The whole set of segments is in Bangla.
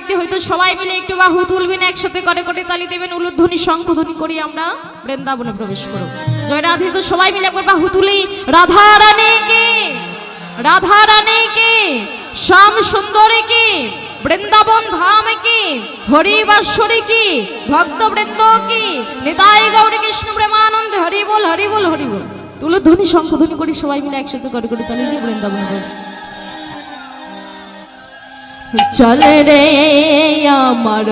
গাইতে হয়তো সবাই মিলে একটু বাহু তুলবেন, একসাথে করে করে তালি দেবেন, উলুধ্বনি শঙ্খধ্বনি করি আমরা বৃন্দাবনে প্রবেশ করব। জয় রাধে। তো সবাই মিলে একবার বাহু তুলি। রাধা রানী কে, রাধা রানী কে, শ্যাম সুন্দরী কে, বৃন্দাবন ধাম কি, হরিবাসরী কি, ভক্তবৃন্দ কি, নিতাই গৌর কৃষ্ণ প্রেমানন্দে হরি বল হরি বল হরি বল। উলুধ্বনি শঙ্খধ্বনি করি সবাই মিলে একসাথে করে করে তালি দিয়ে বৃন্দাবন প্রবেশ। চলে রে আমার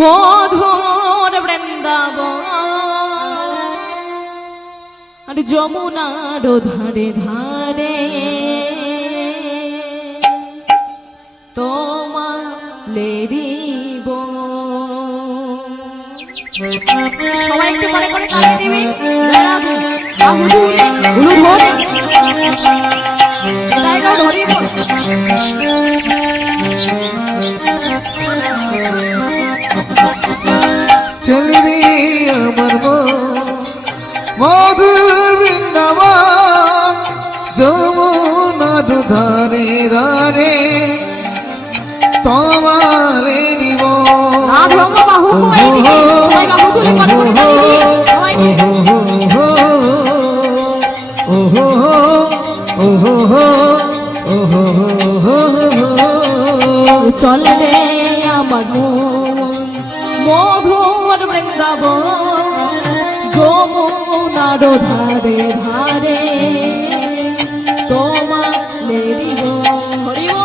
মধুর বৃন্দাবন, আর যমুনার ধারে ধারে তোমালেরিব। সবাই একটু করে করে তালি দিবি। চলবি আমার মধুর বৃন্দাবন, যমুনার ধারে ধারে তোমারে নিব। চল রে আমার মধুর বৃন্দাবন, যমুনার ধারে ধারে তোমালেরিব। হরিব।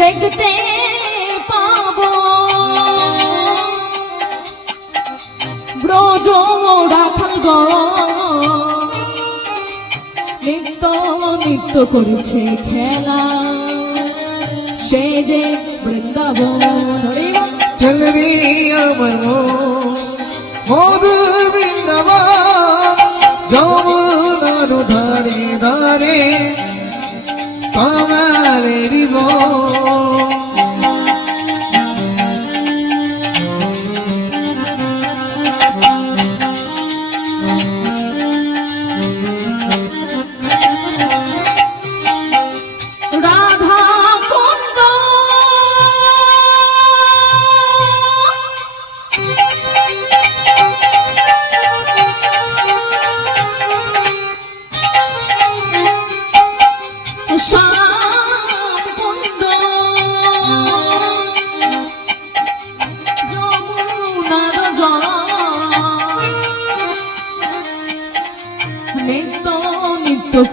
দেখতে পাবো ব্রজ রাখাল গো, নিত্য নিত্য করেছে খেলা, সে যে বৃন্দাবন। চলবি আমার মধুর বৃন্দাবন, যমুনার ধারে ধারে তোমালেরিব। রাধা কুণ্ড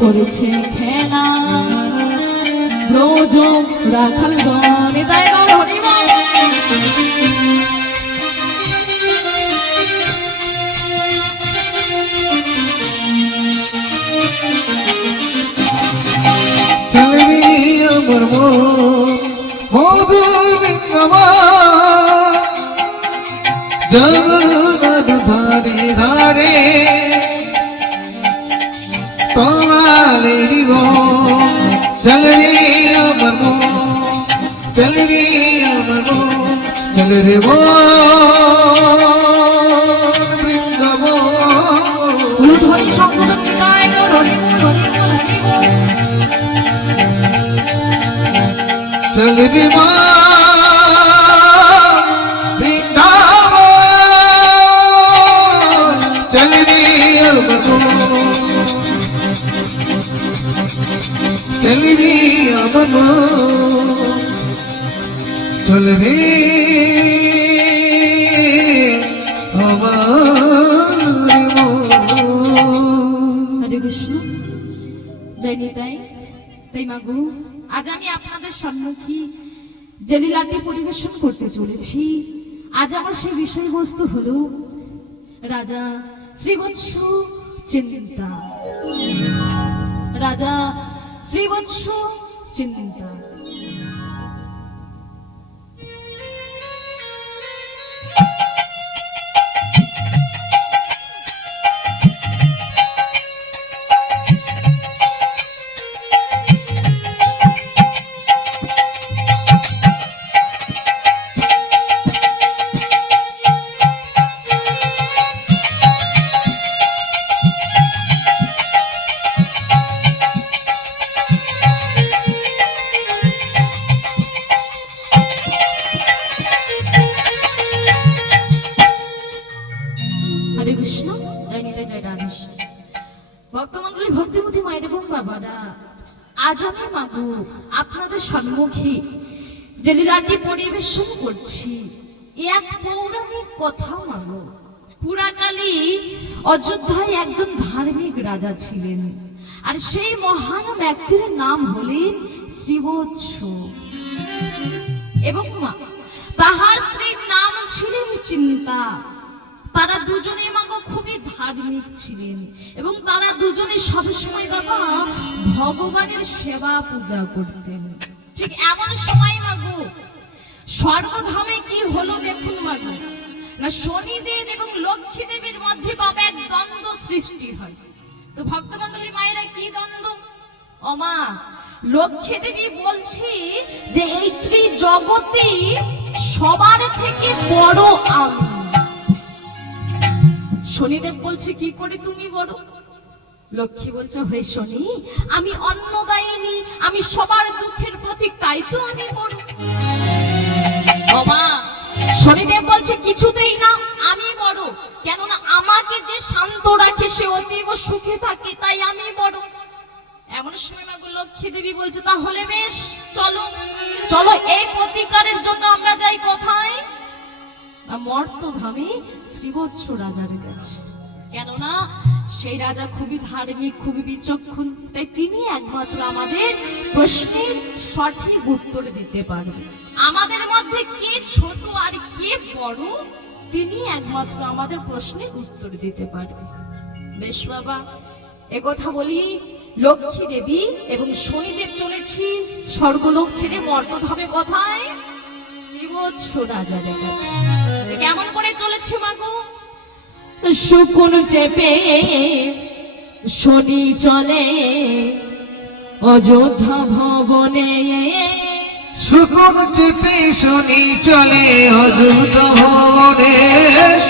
করেছে খেলা, ব্রজ রাখাল গণ। তাই গৌর হরি বল। চলবি আমার মধুর বৃন্দাবন, যমুনার ধারে ধারে তোমালেরিব। চলবি আমার চলবি আমার চল রে বৃন্দাবন। উলুধ্বনি শঙ্খধ্বনি তাই গৌর হরি বল হরি বল হরি বল। চলবি বৃন্দাবন, চলবি চলবি আমার চলবি হরে কৃষ্ণ। জয় নিতাই। তাই মাগো, আজ আমি আপনাদের সম্মুখে যে লীলাটি পরিবেশন করতে চলেছি, আজ আমার সেই বিষয়বস্তু হলো রাজা শ্রীবৎস চিন্তা। রাজা শ্রীবৎস চিন্তা। আজ আমি মাগো আপনাদের সম্মুখে যে লীলাটি পরিবেশন করছি এক পৌরাণিক কথা মাগো। পুরাকালে অযোধ্যায় একজন ধার্মিক রাজা ছিলেন, আর সেই মহান ব্যক্তির নাম হলেন শ্রীবৎস এবং তাহার স্ত্রীর নাম ছিলেন চিন্তা। তারা দুজনে মাগো খুবই ধার্মিক ছিলেন এবং তারা দুজনে সবসময় বাবা ভগবানের সেবা পূজা করতেন। ঠিক এমন সময় মাগো স্বর্গধামে কি হলো দেখুন মাগো, না শনিদেব এবং লক্ষ্মী দেবীর মধ্যে বাবা এক দ্বন্দ্ব সৃষ্টি হয়। তো ভক্তমণ্ডলী মায়েরা কি দ্বন্দ্ব? ওমা লক্ষ্মী দেবী বলছি যে এই ত্রিজগতে সবার থেকে বড় আমি। শনিদেব বলছে কি করে তুমি বড়? লক্ষ্মী বলছে হে শনি, আমি অন্নদায়িনী, আমি সবার দুঃখের প্রতীক, তাই তো আমি বড়। ওমা শনিদেব বলছে কিছুতেই না, আমি বড়, কেননা আমাকে যে শান্ত রাখে সে অতীব সুখে থাকে, তাই আমি বড়। এমন সময় মাগো লক্ষ্মী দেবী বলছে তাহলে বেশ চলো চলো এই প্রতিকারের জন্য আমরা যাই কোথায়? মর্তধামে শ্রীবৎস রাজার কাছে। কেননা সেই রাজা খুবই ধার্মিক, খুবই বিচক্ষণ, তাই তিনি একমাত্র আমাদের প্রশ্নের সঠিক উত্তর দিতে পারবেন। আমাদের মধ্যে কে ছোট আর কে বড়, তিনি একমাত্র আমাদের প্রশ্নের উত্তর দিতে পারবেন। বেশ বাবা, একথা বলি লক্ষ্মী দেবী এবং শনিদেব চলেছি স্বর্গলোক ছেড়ে মর্তধামে কোথায়? শ্রীবৎস রাজার কাছে। কেমন করে চলেছে মাগো? শুকুন চেপে শনি চলে অযোধ্যা ভবনে, শুকুন চেপে শনি চলে অযোধ্যা ভবনে,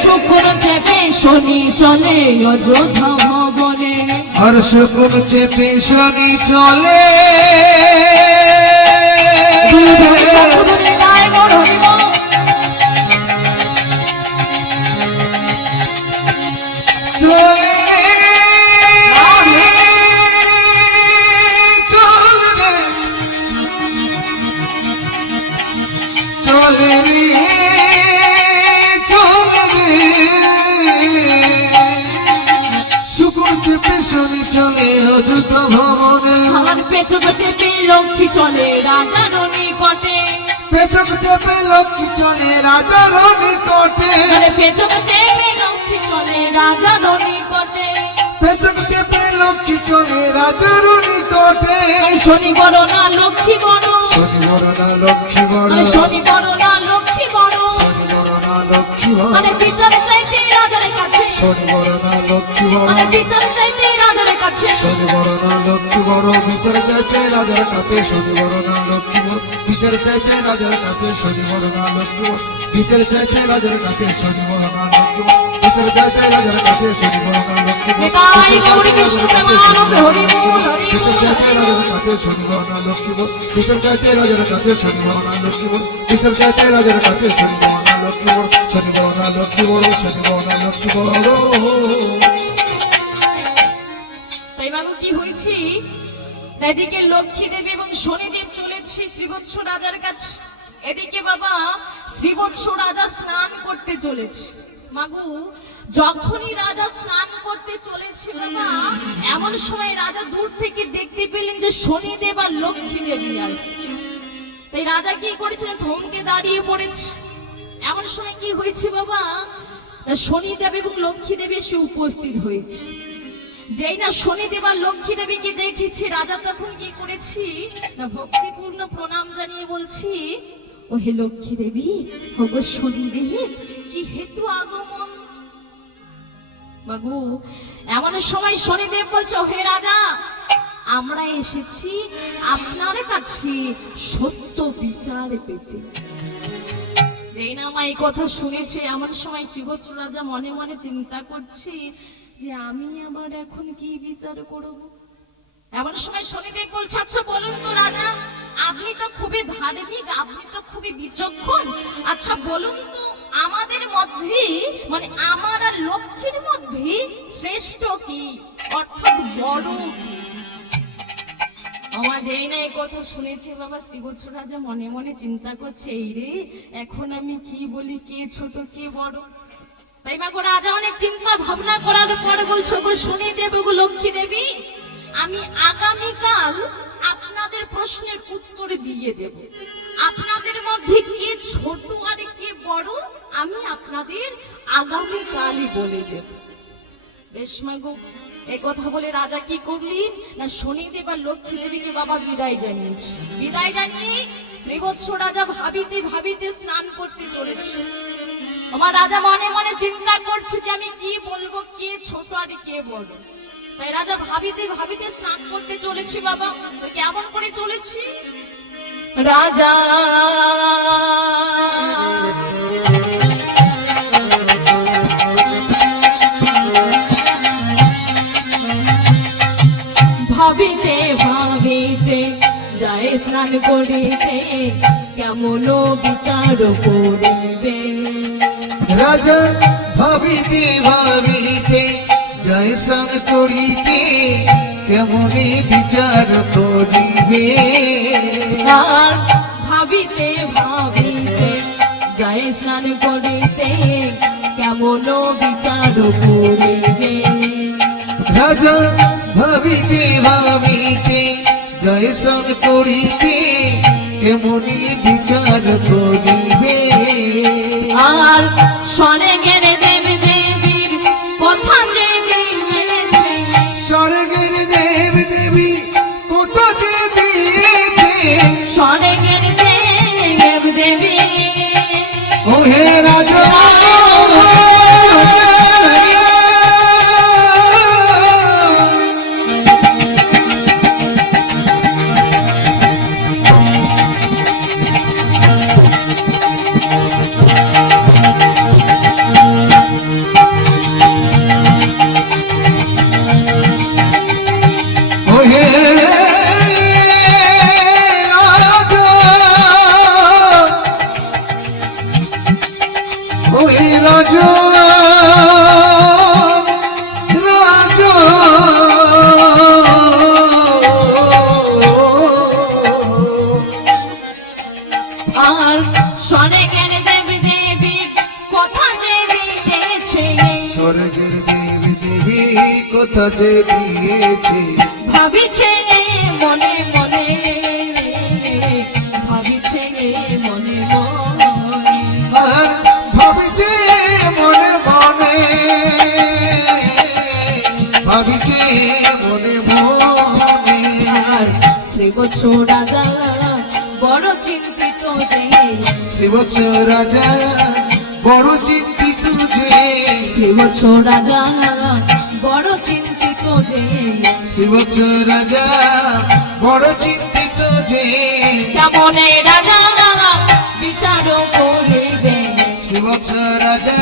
শুকুন চেপে শনি চলে অযোধ্যা ভবনে, আর শুকুন চেপে শনি চলে চলে অযোধ্যা ভবনে, আমার পেছক চেপে লক্ষ্মী চলে রাজার নিকটে, পেছক চেপে লক্ষ্মী চলে রাজার নিকটে, পেছক চেপে লক্ষ্মী চলে রাজার নিকটে, পেছক চেপে লক্ষ্মী চলে রাজার নিকটে। শনি বড় না লক্ষ্মী বড়, শনি বড় না লক্ষ্মী বড়, শনি বড় না লক্ষ্মী বড়, শনি বড় না লক্ষ্মী বড়, বিচার চাইতে রাজার কাছে, শনি বড় না লক্ষ্মী বড়, বিচার চাইতে রাজার কাছে, শনি বড় না লক্ষ্মী বড়, বিচার চাইতে রাজার কাছে, শনি বড় না লক্ষ্মী বড়, বিচার চাইতে রাজার কাছে, শনি বড় না লক্ষ্মী বড়, বিচার চাইতে রাজার কাছে, শনি বড় না লক্ষ্মী বড়, বিচার চাইতে রাজার কাছে, শনি বড় না লক্ষ্মী বড়, তাই গৌরী কৃষ্ণ প্রেমানন্দে হরি বল হরি বিচার বল চাইতে রাজার কাছে, শনি বড় না লক্ষ্মী বড়, বিচার চাইতে রাজার কাছে, শনি বড় না লক্ষ্মী বড়, বিচার চাইতে রাজার কাছে, শনি বড় না লক্ষ্মী বড়, শনি বড় না লক্ষ্মী বড়, শনি বড় না লক্ষ্মী বড়। তাই মাগো কি হয়েছে? এদিকে লক্ষ্মী দেবী এবং শনিদেব চলেছে শ্রীবৎস রাজার কাছে, এদিকে বাবা শ্রীবৎস রাজা স্নান করতে চলেছে। মাগো যখনই রাজা স্নান করতে চলেছে বাবা, এমন সময় রাজা দূর থেকে দেখতে পেলেন যে শনিদেব আর লক্ষ্মী দেবী আসছে। তাই রাজা কি করেছিলেন? থমকে দাঁড়িয়ে পড়েছে। এমন সময় কি হয়েছে বাবা, শনিদেব এবং লক্ষ্মী দেবী এসে উপস্থিত হয়েছে। যেই না শনিদেব আর লক্ষ্মী দেবীকে দেখেছি, রাজা তখন কি করেছি না ভক্তিপূর্ণ প্রণাম জানিয়ে বলছি, ও হে লক্ষ্মী দেবী, ও গো শনিদেব, কি হেতু আগমন? মাগো এমন সময় শনিদেব বলছে, ও হে রাজা, আমরা এসেছি আপনার কাছে সত্য বিচার পেতে। যেই না মা এই কথা শুনেছে, এমন সময় শ্রীবৎস রাজা মনে মনে চিন্তা করছে যে আমি আবার এখন কি বিচার করব। এমন সময় শনিদেব বলছে, আচ্ছা বলুন তো রাজা, আপনি তো খুবই ধার্মিক, আপনি তো খুবই বিচক্ষণ, আচ্ছা বলুন তো আমাদের মধ্যে মানে আমার আর লক্ষ্মীর মধ্যে শ্রেষ্ঠ কি, অর্থাৎ বড় কি? আমার যেই না এই কথা শুনেছে বাবা, শ্রীবৎস রাজা মনে মনে চিন্তা করছে, এই রে এখন আমি কি বলি, কে ছোট কে বড়। তাই মা গো রাজা অনেক চিন্তা ভাবনা করার পর বলছো গো শনি দেব গো লক্ষ্মী দেবী, আমি আগামীকাল আপনাদের প্রশ্নের উত্তর দিয়ে দেব। আপনাদের মধ্যে কে ছোট আর কে বড় আমি আপনাদের আগামীকালই বলে দেব। বেশ মা গো, এই কথা বলে রাজা কি করলেন না শনিদেব আর লক্ষ্মী দেবীকে বাবা বিদায় জানিয়েছে। বিদায় জানিয়ে শ্রীবৎস রাজা ভাবিতে ভাবিতে স্নান করতে চলেছে। আমার রাজা মনে মনে চিন্তা করছে যে আমি কি বলবো, কে ছোট আর কে বড়। তাই রাজা ভাবিতে ভাবিতে স্নান করতে চলেছি বাবা। তো কেমন করে চলেছি, রাজা ভাবিতে ভাবিতে যায় স্নান করিতে, কেমন বিচার করিবে। রাজা ভাবিতে ভাবিতে যায় স্নান করিতে, কেমনে বিচার করিবে। আর ভাবিতে ভাবিতে যায় স্নান করিতে, কেমন বিচার করিবে। রাজা ভাবিতে ভাবিতে যায় স্নান করিতে, কেমনে বিচার করিবে। আর স্বর্গের দেব দেবীর কথা যে দিয়েছে, স্বর্গের দেব দেবী কোথা যে দিয়েছে। স্বর্গের দেব দেবী ও হে রাজা আর স্বর্গের দেব দেবীর কথা যে দিয়েছে, স্বর্গের দেব দেবী কোথা যে দিয়েছে। ভাবিছে মনে মনে, ভাবিছে মনে মনে, আর ভাবিছে মনে মনে, ভাবিছে মনে মনে। শ্রীবৎস রাজা বড় চিন্তিত যে, শ্রীবৎস রাজা বড় চিন্তিত যে। শ্রীবৎস রাজা বড় চিন্তিত যে, শ্রীবৎস রাজা বড় চিন্তিত যে। কেমনে রাজা বিচার করিবে। শ্রীবৎস রাজা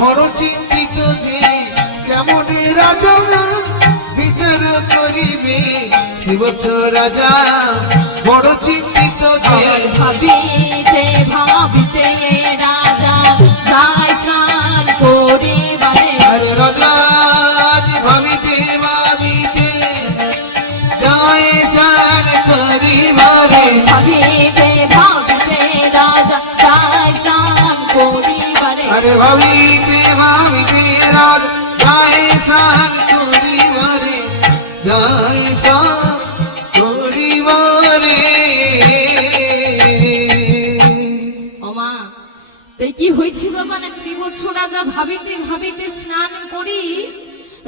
বড় চিন্তিত যে, কেমন রাজা বিচার করিবে। শ্রীবৎস রাজা বড় চিন্তিত যে। ভাবিতে ভাবিতে রাজা যায় স্নান করিবারে। আরে রাজা ভাবিতে ভাবিতে যায় স্নান করিবারে। ভাবিতে ভাবিতে রাজা যায় স্নান করিবারে। আরে ভাবিতে ভাবিতে রাজা যায় স্নান করিবারে, যায় স্নান করিবারে। ওমা, তাই কি হয়েছে বাবা না শ্রীবৎস রাজা ভাবিতে ভাবিতে স্নান করি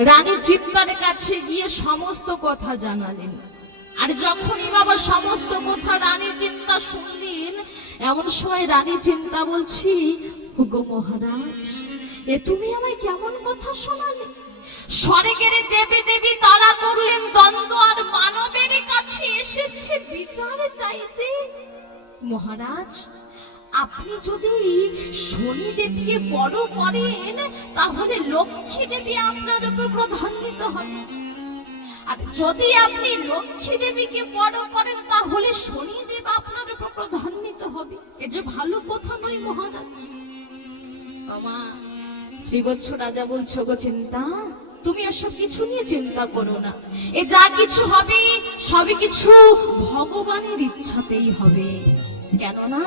রানী চিত্তার কাছে গিয়ে সমস্ত কথা জানালেন। আর যখনই বাবা সমস্ত কথা রানী চিন্তা শুনলেন, এমন সময় রানী চিন্তা বলছি, গো মহারাজ এ তুমি আমায় কেমন কথা শোনালে। স্বর্গের দেবী দেবী তারা করলেন দ্বন্দ্ব, আর মানবের কাছে এসেছে বিচার চাইতে। মহারাজ আপনি যদি শনিদেবকে বড় করেন, তাহলে লক্ষ্মী দেবী আপনার উপর প্রধান্বিত হবে। আর যদি আপনি লক্ষ্মী দেবীকে বড় করেন, তাহলে শনিদেব আপনার উপর প্রধান্বিত হবে। এ যে ভালো কথা নয় মহারাজ। আমা শ্রীবৎস রাজা বলছো গো চিন্তা, তুমি এসব কিছু নিয়ে চিন্তা করো না। এ যা কিছু হবে সবই কিছু ভগবানের ইচ্ছাতেই হবে, কেননা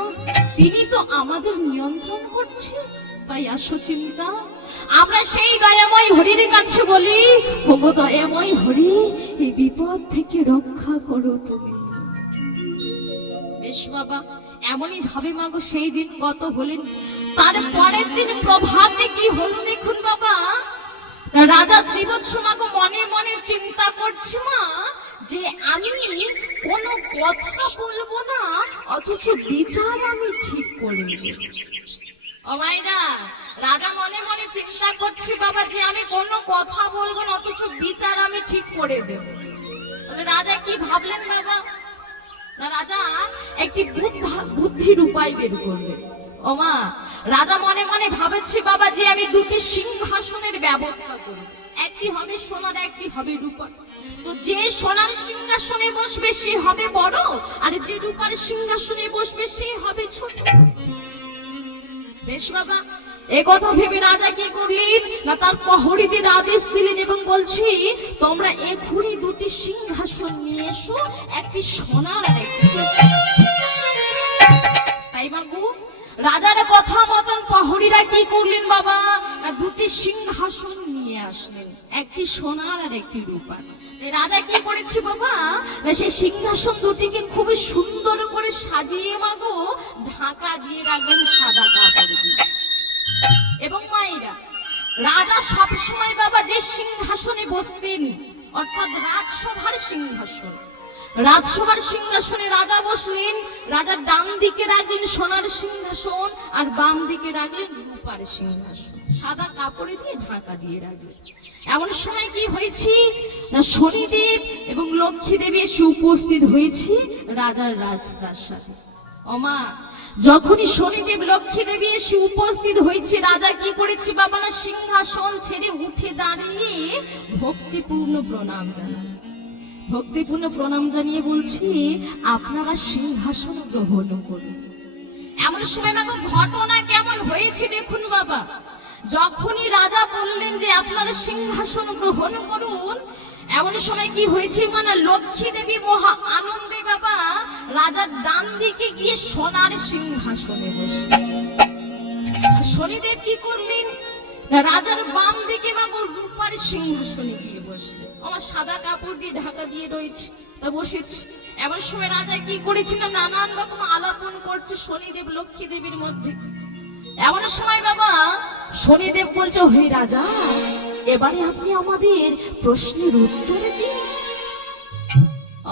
তিনি তো আমাদের নিয়ন্ত্রণ করছে। তাই আসো চিন্তা, আমরা সেই দয়াময় হরির কাছে বলি, ওগো দয়াময় হরি, এই বিপদ থেকে রক্ষা করো তুমি। বেশ বাবা, এমনই ভাবে মাগো সেই দিন গত হলেন। তার পরের দিন প্রভাতে কি হলো দেখুন বাবা, রাজা শ্রীবৎস মাগো মনে মনে চিন্তা করছে মা, যে আমি কোনো কথা বলবো না, অথচ বিচার আমি ঠিক করে নেব। ও মায়েরা, রাজা মনে মনে চিন্তা করছে বাবা, যে আমি কোনো কথা বলবো না, অথচ বিচার আমি ঠিক করে দেব। তাহলে রাজা কি ভাবলেন বাবা, না রাজা একটি বুদ্ধির উপায় বের করলেন। ও মা, রাজা মনে মনে ভাবেছে বাবা, যে আমি দুটি সিংহাসনের ব্যবস্থা করব, একটি হবে সোনার, একটি হবে রূপার। তো যে সোনার সিংহাসনে বসবে সে হবে বড়, আর যে রূপার সিংহাসনে বসবে সে হবে ছোট। বেশ বাবা, এ কথা ভেবে রাজা কি করলেন, না তার প্রহরীদের আদেশ দিলেন এবং বলছি, তোমরা এখনই দুটি সিংহাসন নিয়ে এসো, একটি সোনার আর একটি রূপার। তাই বাবু, রাজার কথা মতন প্রহরীরা কি করলেন বাবা, না দুটি সিংহাসন নিয়ে আসলেন, একটি সোনার আর একটি রূপার। রাজা কি করেছে বাবা, না সেই সিংহাসন দুটিকে খুবই সুন্দর করে সাজিয়ে মাগো ঢাকা দিয়ে রাখলেন সাদা কাপড় দিয়ে। এবং মায়েরা, রাজা সবসময় বাবা যে সিংহাসনে বসতেন, অর্থাৎ রাজসভার সিংহাসন, রাজসভার সিংহাসনে রাজা বসলেন, রাজার ডান দিকে রাখলেন সোনার সিংহাসন, আর বাম দিকে রাখলেন রূপার সিংহাসন, সাদা কাপড়ে দিয়ে ঢাকা দিয়ে রাখলেন। এমন সময় কি হয়েছে, না শনিদেব এবং লক্ষ্মী দেবী এসে উপস্থিত হয়েছে রাজার রাজপ্রাসাদে। ওমা, যখনই শনিদেব লক্ষ্মী দেবী এসে উপস্থিত হয়েছে, রাজা কি করেছে বাবা, না সিংহাসন ছেড়ে উঠে দাঁড়িয়ে ভক্তিপূর্ণ প্রণাম জানান। ভক্তিপূর্ণ প্রণাম জানিয়ে বলছি, আপনারা সিংহাসন গ্রহণ করুন। এমন সময় না ঘটনা কেমন হয়েছে দেখুন বাবা, যখনই রাজা বললেন যে আপনারা সিংহাসন গ্রহণ করুন, এমন সময় কি হয়েছে, মানে লক্ষ্মী দেবী মহা আনন্দে বাবা রাজার ডান দিকে গিয়ে সোনার সিংহাসনে বসলেন। শনিদেব কি করলেন, রাজার বাম দিকে বাবু রূপার সিংহাসনে গিয়ে বসলেন। আমার সাদা কাপড় দিয়ে ঢাকা দিয়ে রয়েছে, তা বসেছে। এমন সময় রাজা কি করেছিল, নানান রকম আলাপন করছে শনিদেব লক্ষ্মী দেবীর মধ্যে। এমন সময় বাবা শনিদেব বলছে, হে রাজা, এবারে আপনি আমাদের প্রশ্নের উত্তর দিন।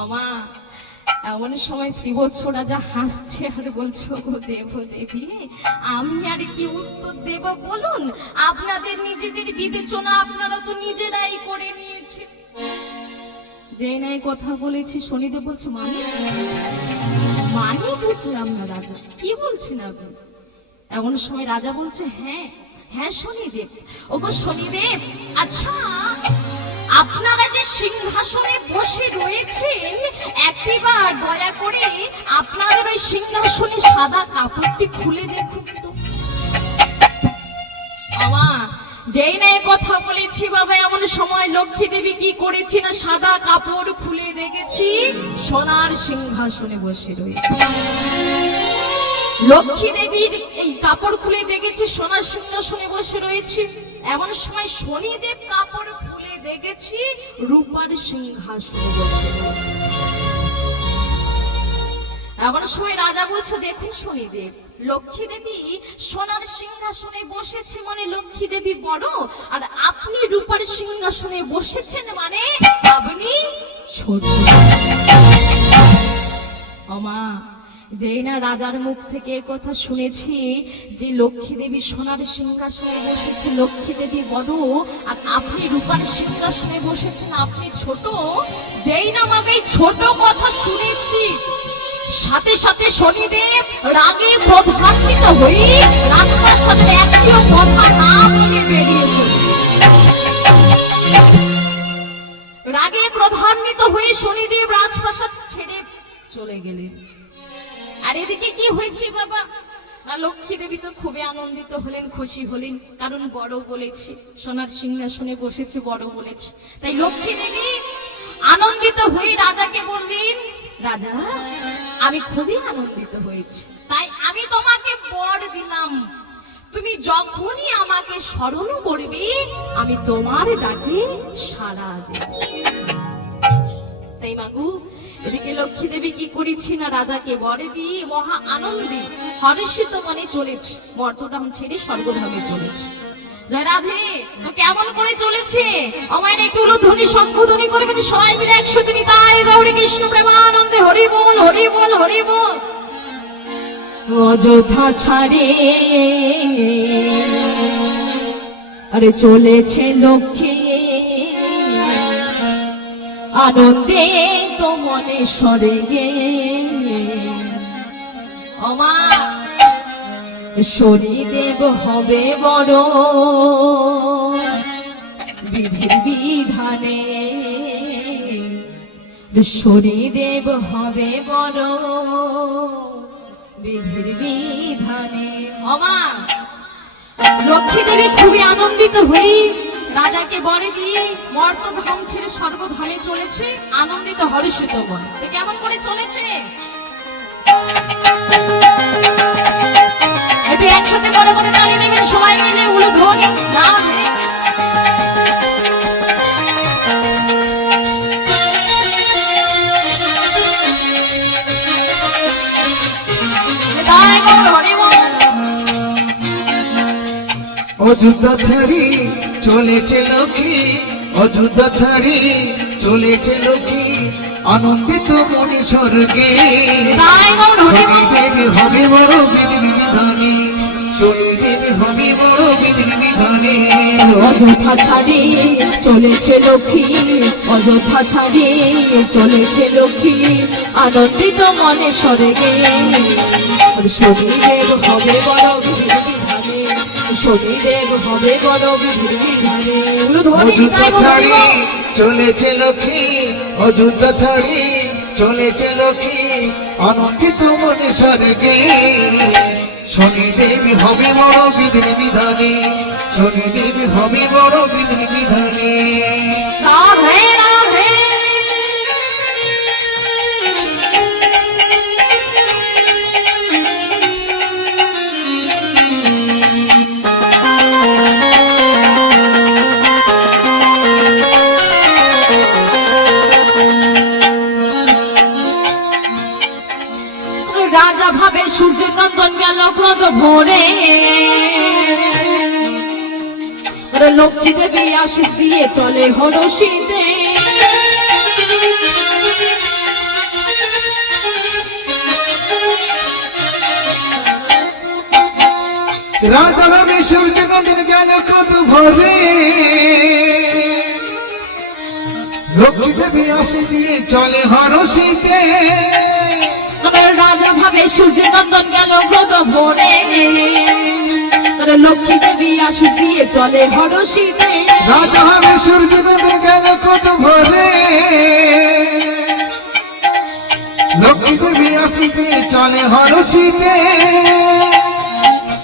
আমা, এমন সময় শ্রীবৎস রাজা হাসছে আর বলছে, ও দেব দেবী, আমি আর কি উত্তর দেব বলুন, আপনাদের নিজেদের বিবেচনা আপনারা তো নিজেরাই করে নিয়েছেন। যে নাই কথা বলেছি, শনিদেব বলছে, মানে বুঝলাম না রাজা, কি বলছেন আপনি? এমন সময় রাজা বলছে, হ্যাঁ হ্যাঁ শনিদেব, ওগো শনিদেব, আচ্ছা আপনারা যে সিংহাসনে বসে রয়েছেন, একবার দয়া করে আপনাদের ওই সিংহাসনে সাদা কাপড়টি খুলে দেখুন তো। আমা, যেই না কথা বলেছি বাবা, এমন সময় লক্ষ্মী দেবী কি করেছি, না সাদা কাপড় খুলে দেখেছি সোনার সিংহাসনে বসে রয়েছে। লক্ষ্মী দেবীর এই কাপড় খুলে দেখেছি সোনার সিংহাসনে বসে রয়েছে। এমন সময় শনিদেব কাপড় খুলে দেখেছি রূপার সিংহাসনে বসে রয়েছে। এমন সময় রাজা বলছে, দেখুন শনিদেব, লক্ষ্মী দেবী সোনার সিংহাসনে বসেছে মানে লক্ষ্মী দেবী বড়, আর আপনি রূপার সিংহাসনে বসেছেন মানে আপনি ছোট। আমা, যেই না রাজার মুখ থেকে কথা শুনেছি যে লক্ষ্মী দেবী সোনার সিংহাসনে বসেছে, লক্ষ্মী দেবী বড়, আর আপনি রূপার সিংহাসনে বসেছেন, আপনি ছোট, যেই না আমাকে ছোট কথা শুনেছি, সাথে সাথে শনিদেব রাগে ক্রোধান্বিত হয়ে রাজপ্রাসাদের একটিও কথা না বলে বেরিয়েছে। রাগে ক্রোধান্বিত হয়ে শনিদেব রাজপ্রাসাদ ছেড়ে চলে গেলেন। আর এদিকে কি হয়েছে বাবা, আর লক্ষ্মী দেবী তো খুবই আনন্দিত হলেন, খুশি হলেন, কারণ বড় বলেছে, সোনার সিংহাসনে বসেছে, বড় বলেছে। তাই লক্ষ্মী দেবী আনন্দিত হয়ে রাজাকে বললেন, রাজা আমি খুবই আনন্দিত হয়েছি, তাই আমি তোমাকে বর দিলাম, তুমি যখনই আমাকে স্মরণ করবে আমি তোমার ডাকে সাড়া দেব। তাই মাগু এদিকে লক্ষ্মী দেবী কি করেছি না, রাজাকে বরে দিয়ে মহা আনন্দে হর্ষিত মনে চলেছে, মর্তধাম ছেড়ে স্বর্গধামে চলেছে। জয় রাধে। তো কেমন করে চলেছে আমার একটু ধ্বনি শঙ্খধ্বনি করবেন সবাই মিলে একসাথে, নিতাই গৌরী কৃষ্ণ প্রেমানন্দে হরি বল হরি বল হরি বল। অযোধ্যা ছাড়ে আরে চলেছে লক্ষ্মী, আনন্দে তো মনে সরে গে অমা শনিদেব হবে বড় বিধির বিধানে, শনিদেব হবে বড় বিধির বিধানে। অমা লক্ষ্মী দেবী খুবই আনন্দিত হয়ে রাজাকে বরে দিয়ে মর্তধাম ছেড়ে স্বর্গধামে চলেছে, আনন্দিত হর্ষিত মনে। কেমন করে চলেছে একটু একসাথে করে করে তালি দেবেন সবাই মিলে উলুধ্বনি। অযোধ্যা ছাড়ি চলেছে লক্ষ্মী, অযোধ্যা ছাড়ি চলেছে লক্ষ্মী, আনন্দিত মনে স্বর্গে শনিদেবী হবে বড় বিধির বিধানে, শনিদেবী হবে বড় বিধির বিধানে। অযোধ্যা ছাড়ি চলেছে লক্ষ্মী, অযোধ্যা ছাড়ি চলেছে লক্ষ্মী, আনন্দিত মনে স্বর্গে শনিদেব হবে বড় বিধির বিধানে, শনিদেব হবে বড় বিধির বিধানে। অযোধ্যা ছাড়ি চলেছে লক্ষ্মী, অযোধ্যা ছাড়ি চলেছে লক্ষ্মী, আনন্দিত মনে স্বর্গে শনিদেবী হবে বড় বিধির বিধানে, শনিদেবী হবে বড় বিধির বিধানে। রাধে রাধে। রাজা ভাবে সূর্য নন্দন গেল ক্রোধ ভোরে, লক্ষ্মী দেবী আশিস দিয়ে চলে হরষিতে, রাজা ভাবে সূর্য নন্দন গেল ক্রোধ ভোরে, লক্ষ্মী দেবী আশিস দিয়ে চলে হরষিতে, রাজা ভাবে সূর্য নন্দন গেল ক্রোধ ভোরে, লক্ষ্মী দেবী আশিস দিয়ে চলে হরষিতে, রাজা ভাবে সূর্য নন্দন গেল ক্রোধ ভোরে, লক্ষ্মী দেবী আশিস দিয়ে চলে হরষিতে।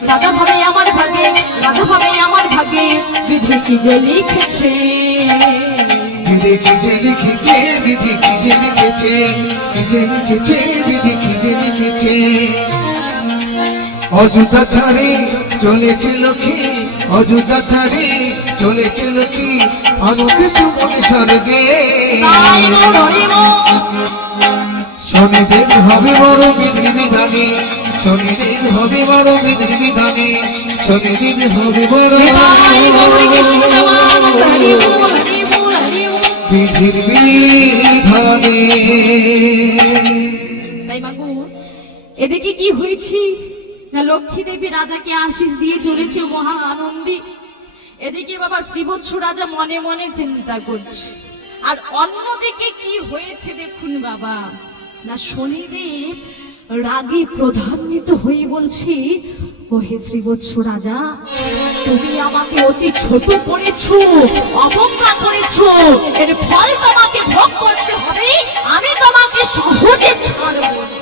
রাজা ভাবে আমার ভাগে, রাজা ভাবে আমার ভাগে বিধি কি যে লিখেছে, বিধি কি যে লিখেছে, বিধি কি যে লিখেছে, কি যে লিখেছে, বিধি কি যে লিখেছে। অযোধ্যা ছাড়ি চলেছে লক্ষ্মী, অযোধ্যা ছাড়ি চলেছে লক্ষ্মী, আনন্দিত মনে স্বর্গে শনিদেব হবে বড় বিধির বিধানে, শনিদেব হবে বড় বিধির বিধানে, শনিদেব হবে বড় বিধির বিধানে। তাই বাবু এদিকে কি হয়েছে না, লক্ষ্মী দেবী রাজাকে আশিস দিয়ে চলেছে মহা আনন্দে, এদিকে বাবা শ্রীবৎস রাজা মনে মনে চিন্তা করছে। আর অন্যদিকে কি হয়েছে দেখুন বাবা না, শনিদেব রাগে ক্রোধান্বিত হয়ে বলছে, ও হে শ্রীবৎস রাজা, তুমি আমাকে অতি ছোট করেছো, অবজ্ঞা করেছো, এর ফল তোমাকে ভোগ করতে হবে, আমি তোমাকে সহজে ছাড়ব না।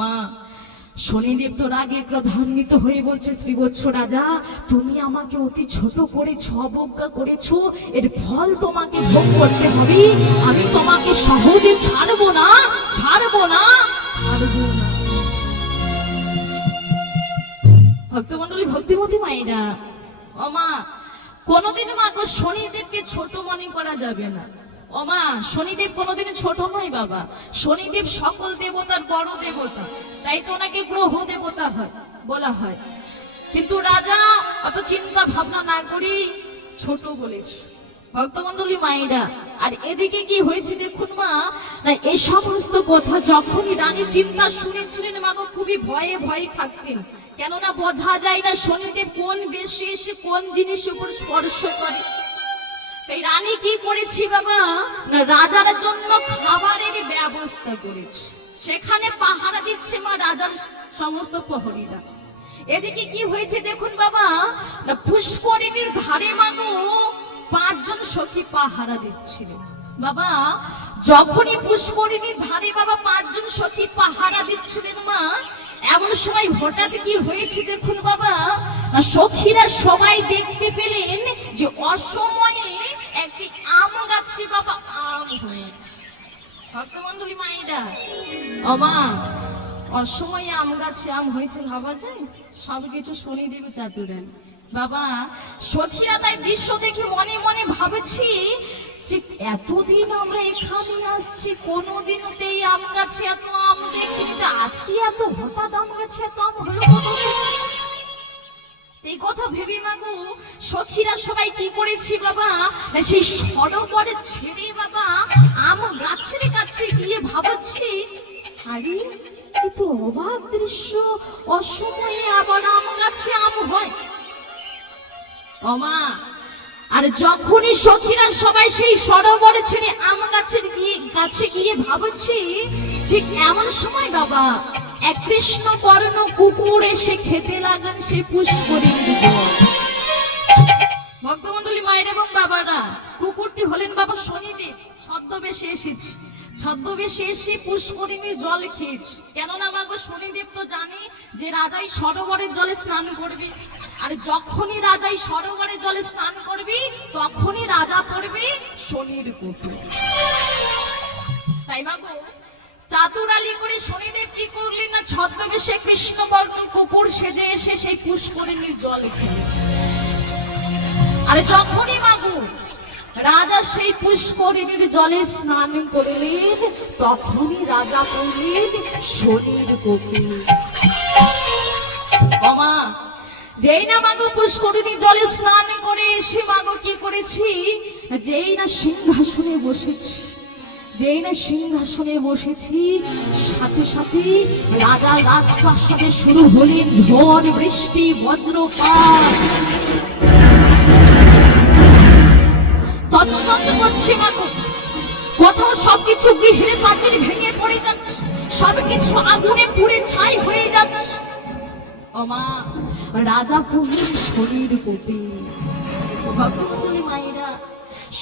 মা, শনিদেব তো রাগে ক্রধান্বিত হয়ে বলছে, শ্রীবৎস রাজা, তুমি আমাকে অতি ছোট করেছো, অবজ্ঞা করেছো, এর ফল তোমাকে ভোগ করতে হবে। আমি তোমাকে সহজে ছাড়বো না, ছাড়বো না, ছাড়বো না। ভক্তমন্ডলী, ভক্তিমতী মায়েরা, ও মা, কোনোদিন মা গো শনিদেবকে ছোট মনে করা যাবে না। ও মা, শনিদেব কোনোদিন ছোট নয় বাবা। শনিদেব সকল দেবতার বড় দেবতা, তাই তো ওনাকে গ্রহ দেবতা হয় বলা হয়। কিন্তু রাজা অত চিন্তা ভাবনা না করি ছোট বলেছে। ভক্তমন্ডলী মায়েরা, আর এদিকে কি হয়েছে দেখুন মা, না এই সমস্ত কথা যখনই রানী চিন্তা শুনেছিলেন মা গো, খুবই ভয়ে ভয়ে থাকতেন। কেননা বোঝা যায় না শনিদেব কোন বেশে এসে কোন জিনিস উপর স্পর্শ করে। তাই রানী কি করেছি বাবা, না রাজার জন্য খাবারের ব্যবস্থা করেছে। সেখানে পাহারা দিচ্ছে মা রাজার সমস্ত প্রহরীরা। এদিকে কি হয়েছে দেখুন বাবা, না পুষ্করিণীর ধারে মাগো 5 জন সখী পাহারা দিচ্ছিলেন। বাবা, যখনই পুষ্করিণীর ধারে বাবা 5 জন সখী পাহারা দিচ্ছিলেন মা, এমন সময় হঠাৎ কি হয়েছে দেখুন বাবা, সখীরা সবাই দেখতে পেলেন যে অসময়ে একটি আম গাছে বাবা আম হয়েছে। ভক্তমন্ডলী মায়েরা, ও মা, অসময়ে আম গাছে আম হয়েছে ভাবা যায়? সবকিছু শনিদেব চাতুরেন বাবা। সখীরা তাই দৃশ্য দেখে মনে মনে ভাবছি যে এতদিন আমরা এখানে আসছি, কোনোদিনও এই আম গাছে এত আম দেখিনি, আজকে এত হঠাৎ আম গাছে এত আম হলো কোথা? এই কথা ভেবে মাগো সখীরা সবাই কি করেছি বাবা, সেই সরোবরে ছেড়ে বাবা আম গাছের কাছে গিয়ে ভাবছি, আরে এ তো অবাক দৃশ্য, অসময়ে আবার আম গাছে আম হয়। ও মা, আর যখনই সখীরা সবাই সেই সরোবরে ছেড়ে আম গাছের কাছে গিয়ে ভাবছি, ঠিক এমন সময় বাবা এক কৃষ্ণ বর্ণ কুকুর এসে খেতে লাগলেন সেই পুষ্করিণীর জল। ভক্তমন্ডলী মায়ের এবং বাবারা, কুকুরটি হলেন বাবা শনিদেব। ছদ্মবেশে এসেছে, ছদ্মবেশে এসে পুষ্করিণীর জল খেয়েছে। কেননা মাগো শনিদেব তো জানে যে রাজাই সরোবরের জলে স্নান করবে, আর যখনই রাজাই সরোবরের জলে স্নান করবে তখনই রাজা পড়বে শনির কোপে। তাই মাগো চাতুরালি করে শনিদেব কি করলেন না, ছদ্মবেশে কৃষ্ণবর্ণ কুকুর সেজে এসে সেই পুষ্করিণীর জল খেলেন। আর যখনই মাগো রাজা সেই পুষ্করিণীর জলে স্নান করলেন, তখনই রাজা পড়লেন শনির কোপে। ও মা, যেই না মাগো পুষ্করিণীর জলে স্নান করে এসে মাগো কি করেছি, যেই না সিংহাসনে বসেছি, যেই না সিংহাসনে বসেছি, সাথে সাথে রাজা রাজপ্রাসাদে শুরু হলেন ঝড় বৃষ্টি বজ্রপাত। তছনছ করছে মাগো, কোথাও সবকিছু গৃহের প্রাচীর ভেঙে পড়ে যাচ্ছে, সবকিছু আগুনে পুড়ে ছাই হয়ে যাচ্ছে। ও মা, রাজা পড়লেন শনির কোপে। ভক্তমন্ডলী মায়েরা,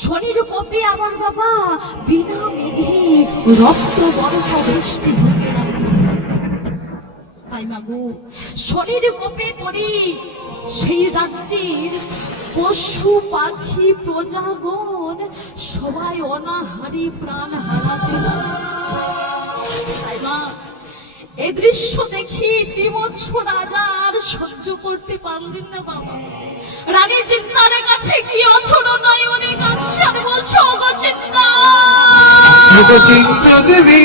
শনির কোপে আমার বাবা বিনা মেঘে রক্ত বর্ষা বৃষ্টি হতে লাগলো। তাই মাগো শনির কোপে পড়ে সেই রাজ্যের পশু পাখি প্রজাগণ সবাই অনাহারে প্রাণ হারাতে লাগলো। তাই মা, এই দৃশ্য দেখি শ্রীবৎস রাজা আর সহ্য করতে পারলেন না বাবা। রানী চিন্তার কাছে কি অছড় নয়নে কাঁদছে আর বলছে, ওগো চিন্তা, ওগো চিন্তা দেবী,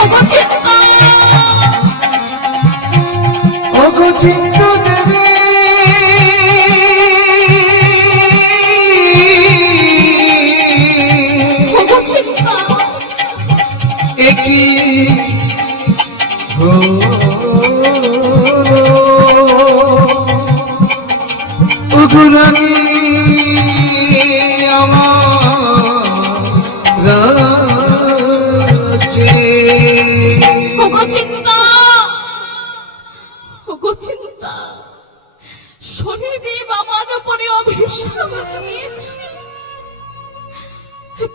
ওগো চিন্তা, ওগো চিন্তা দেবী, ওগো চিন্তা, একই ওগো রানী আমার রাজ্যে, ওগো চিন্তা, ওগো চিন্তা, শনিদেব আমার উপরে অভিশাপ দিয়েছে,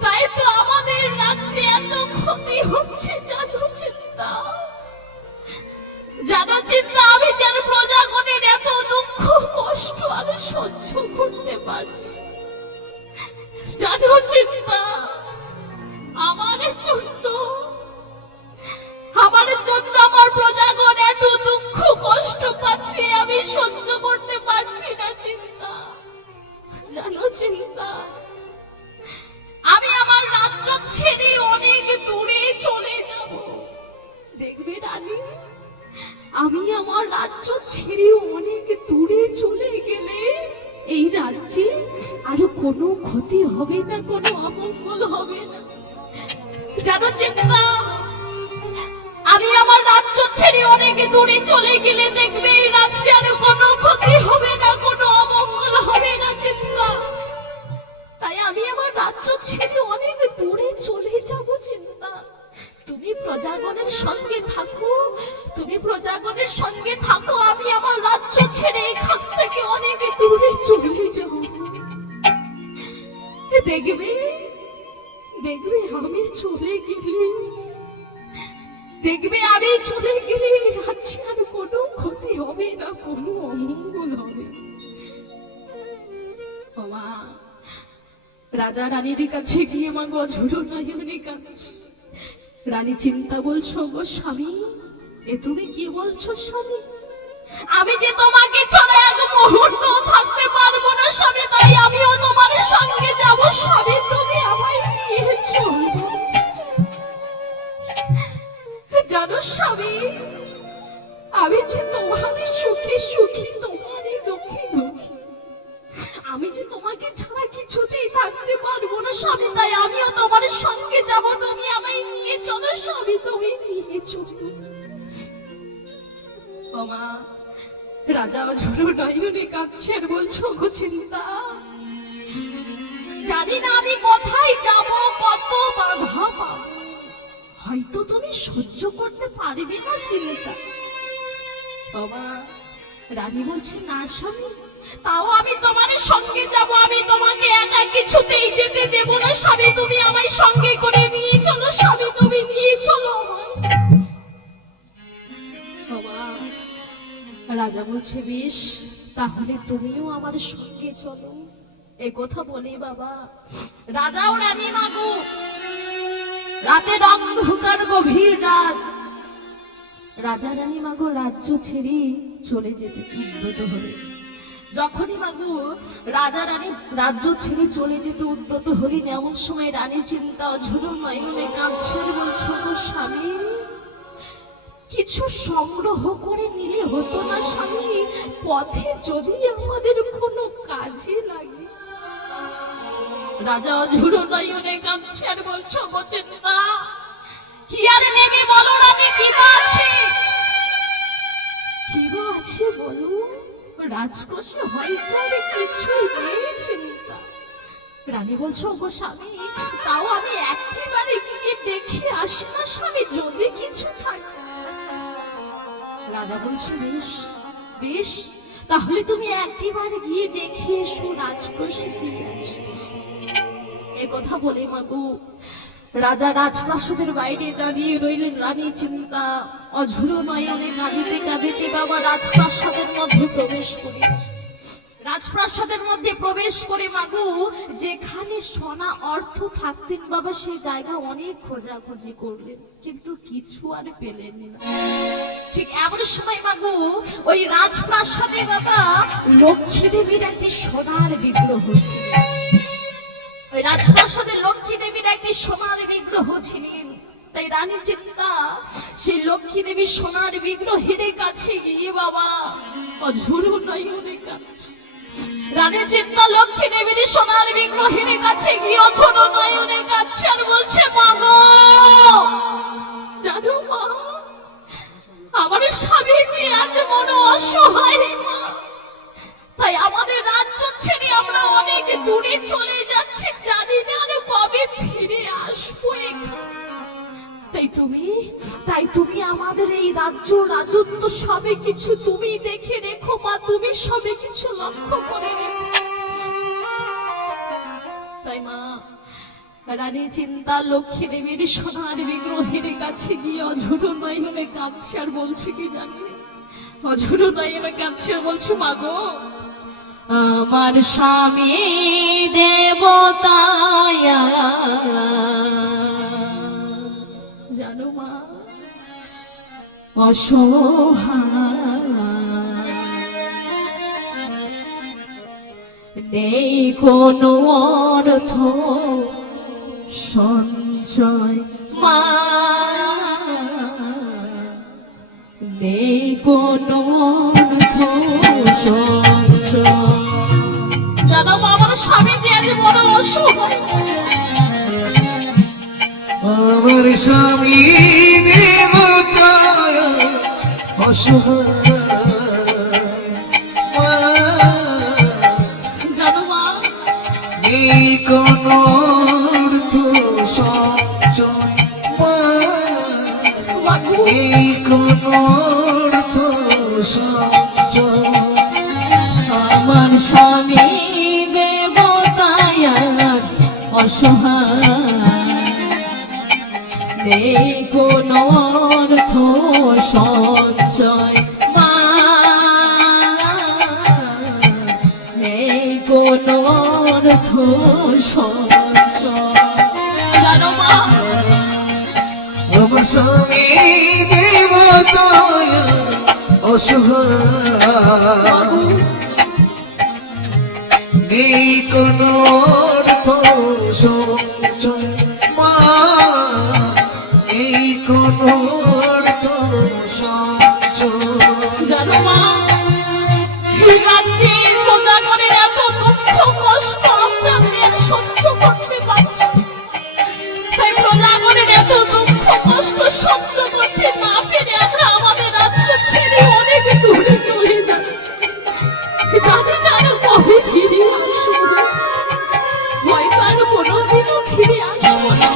তাই তো আমাদের রাজ্যে আমি আমার রাজ্য ছেড়ে অনেক দূরে চলে গেলে এই রাজ্যে আরো কোনো ক্ষতি হবে না, কোনো অমঙ্গল হবে না। জানো চিন্তা, আমি আমার রাজ্য ছেড়ে অনেক দূরে চলে গেলে দেখবে এই রাজ্যে আর কোনো ক্ষতি হবে না, কোনো অমঙ্গল হবে না চিন্তা। তাই আমি আমার রাজ্য ছেড়ে অনেক দূরে চলে যাব চিন্তা। তুমি প্রজাগণের সঙ্গে থাকো, তুমি প্রজাগণের সঙ্গে থাকো, আমি আমার রাজ্য ছেড়ে এখান থেকে অনেক দূরে চলে যাব। দেখবে দেখবে আমি চলে গেলে, দেখবে আমি চলে গেলে রাজ্যে আর কোনো ক্ষতি হবে না, কোনো অমঙ্গল হবে না। মা রাজা রানীর কাছে গিয়ে মা গঝুরো নয়নে কাঁদছে। রানী চিন্তা বলছো, গো স্বামী, এ তুমি কি বলছো স্বামী? আমি যে তোমাকে ছাড়া এক মুহূর্ত থাকতে পারবো না স্বামী, তাই আমিও তোমার সঙ্গে যাব স্বামী, তুমি আমায় নিয়ে চলো। জানো স্বামী, আমি যে তোমারই সুখী সুখী, তোমারই দুঃখী দুঃখী, আমি যে তোমাকে ছাড়া কিছুতেই থাকতে পারবো না স্বামী, তাই আমিও তোমার সঙ্গে যাব, তুমি আমায় নিয়ে চলো স্বামী, তুমি নিয়ে চলো। মা রাজা ঝুরু নয়নে কাঁদছে আর বলছো, গো চিন্তা, জানি না আমি কোথায় যাব, কত বাধা পাবো, হয়তো তুমি সহ্য করতে পারবে না চিন্তা। বাবা রানী বলছে, না স্বামী, তাও আমি তোমার সঙ্গে যাব, আমি তোমাকে একা কিছুতেই যেতে দেব না স্বামী, তুমি আমায় সঙ্গে করে নিয়ে চলো স্বামী, তুমি নিয়ে চলো। বাবা রাজা বলছে, বেশ, তাহলে তুমিও আমার সঙ্গে চলো। এ কথা বলে বাবা রাজা ও রানী মাগো রাতের অন্ধকার গভীর রাত, রাজা রানী মাগো রাজ্য ছেড়ে চলে যেতে উদ্যত হলে। যখনই মাগো রাজা রানী রাজ্য ছেড়ে চলে যেতে উদ্যত হলেন, এমন সময় রানী চিন্তা ঝুরু নয়নে কাঁদছে, বলছো, গো স্বামী, কিছু সংগ্রহ করে নিলে হতো না স্বামী, পথে যদি আমাদের কোনো কাজে লাগে। রাজা ঝুরু নয়নে কাঁদছে আর বলছো, গো চিন্তা, কি আর নেবে বলো রানী, কি বা আছে, কি বা আছে বলো? রাজকোষে হয়তো আর কিছুই নেই চিন্তা। রানী বলছো, গো স্বামী, তাও আমি একটিবারে গিয়ে দেখে আসি না স্বামী, যদি কিছু থাকে। রাজা বলছে, বেশ বেশ, তাহলে তুমি একটিবারে গিয়ে দেখে এসো রাজকোষে কি আছে। এ কথা বলে মাগো রাজা রাজপ্রাসাদের বাইরে দাঁড়িয়ে রইলেন। রানী চিন্তা অঝুরো নয়নে কাঁদিতে কাঁদিতে বাবা রাজপ্রাসাদের মধ্যে প্রবেশ করেছে। রাজপ্রাসাদের মধ্যে প্রবেশ করে মাগো যেখানে সোনা অর্থ থাকতেন বাবা, সেই জায়গা অনেক খোঁজাখুঁজি করলেন, কিন্তু কিছু আর পেলেন না। ঠিক এমন সময় মাগো ওই রাজপ্রাসাদে বাবা লক্ষ্মী দেবীর একটি সোনার বিগ্রহ ছিল। ওই রাজপ্রাসাদের লক্ষ্মী দেবীর একটি সোনার বিগ্রহ ছিলেন। তাই রানী চিন্তা সেই লক্ষ্মী দেবীর সোনার বিগ্রহের কাছে গিয়ে বাবা অঝুরো নয়নে কাঁদছে। রানী চিন্তা লক্ষ্মী দেবীর সোনার বিগ্রহের কাছে গিয়ে অঝুরো নয়নে কাঁদছে আর বলছে, মা গো, জানো মা, আমার স্বামী যে আজ বড় অসহায় মা, তাই আমাদের রাজ্য ছেড়ে আমরা অনেক দূরে চলে যাচ্ছি, জানি না আর কবে ফিরে আসবো এখানে। তাই তুমি আমাদের এই রাজ্য রাজত্ব সবে কিছু তুমি দেখে রেখো মা, তুমি সবে কিছু লক্ষ্য করে রেখো। তাই মা রানী চিন্তা লক্ষ্মী দেবীর সোনার বিগ্রহের কাছে গিয়ে অঝুরো নয়নে কাঁদছে আর বলছে, কি জানি, অঝুরো নয়নে কাঁদছে আর বলছে, মা গো, আমার স্বামী দেবতায়, জানো মা, অসহায়, নেই কোনো অর্থ সঞ্চয় মা, নেই কোনো অর্থ সঞ্চয়। জানো মা, আমার স্বামী যে আজ বড় অসহায়। আমার স্বামী দেবতায় অসহায়। জানো মা, এই কোন অর্থ সঞ্চয়, বাবু, এই কোন অর্থ সঞ্চয়। আমার স্বামী দেবতায় অসহায়, নেই কোনো অর্থ সঞ্চয়। মা, নেই কোনো অর্থ সঞ্চয়। জানো মা, আমার স্বামী দেবতায় অসহায়, নেই কোন অর্থ সঞ্চয়। মা, নেই কোন অর্থ সঞ্চয়। জানো মা, এই রাজ্যে প্রজাগণের এত দুঃখ কষ্ট আপনাদের সহ্য করতে পারছি। তাই প্রজাগণের এত দুঃখ কষ্ট সহ্য করতে না পেরে আমরা আমাদের রাজ্য ছেড়ে অনেক দূরে চলে যাচ্ছি। জানি না আর কবে ফিরে আসবো, হয়তো আর কোনোদিনও ফিরে আসবো না।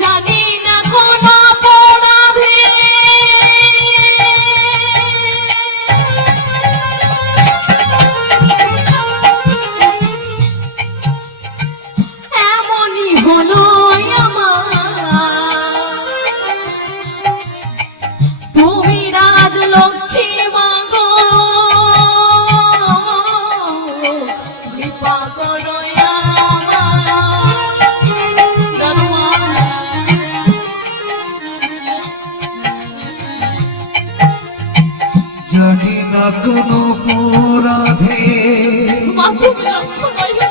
জানি না কোন অপরাধে এমনই হলো আমার। তুমি রাজলক্ষ্মী মাগো, কৃপা করো আমার। জানো মা, জানি না কোন অপরাধে মা তুমি লক্ষ্য করো,